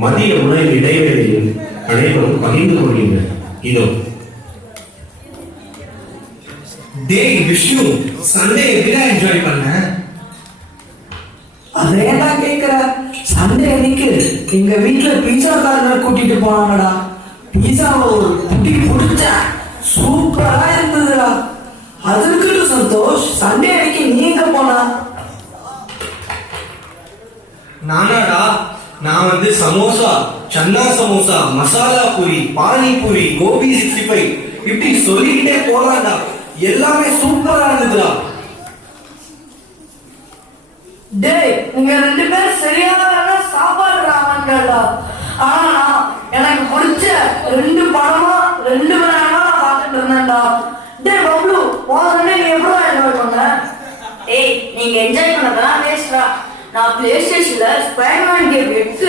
மதிய உணவு இடைவேளையில் அனைவரும் பகிர்ந்து கொள்கின்றனர். இதோ. டேய் விஷ்ணு, சண்டே எப்படிடா என்ஜாய் பண்ண? அதேடா கேக்குற. சண்டே அன்னைக்கு எங்க வீட்டுல பீஸா கார்னர் கூட்டிட்டு போனாங்கடா. பீஸாவை ஒரு புடி புடிச்ச சூப்பரா இருந்ததுடா. அதுக்கு சந்தோஷ், சண்டே அன்னைக்கு நீங்க போனா? நானாடா, நான் சமோசா, சன்னா சமோசா, மசாலா பூரி, பானிபூரி, கோபி 65 இப்படி சொல்லிக்கிட்டே போலாம்டா. எல்லாமே சூப்பரா இருந்ததுடா. டேய், நீங்க 2 பேரும் சரியான சாப்பாடு ராமன்டா. ஆனா எனக்கு பிடிச்ச 2 படமா 2 மணி நேரமா நான் பார்த்துட்டு இருந்தேன்டா. டேய் பப்ளு, போன நீ எவ்வளோ என்ஜாய் பண்ண? ஏய், நீங்க என்ஜாய் பண்ணதெல்லாம் வேஸ்டா. நான் பிளே ஸ்டேஷன்ல ஸ்பைடர்மேன் கேம் எடுத்து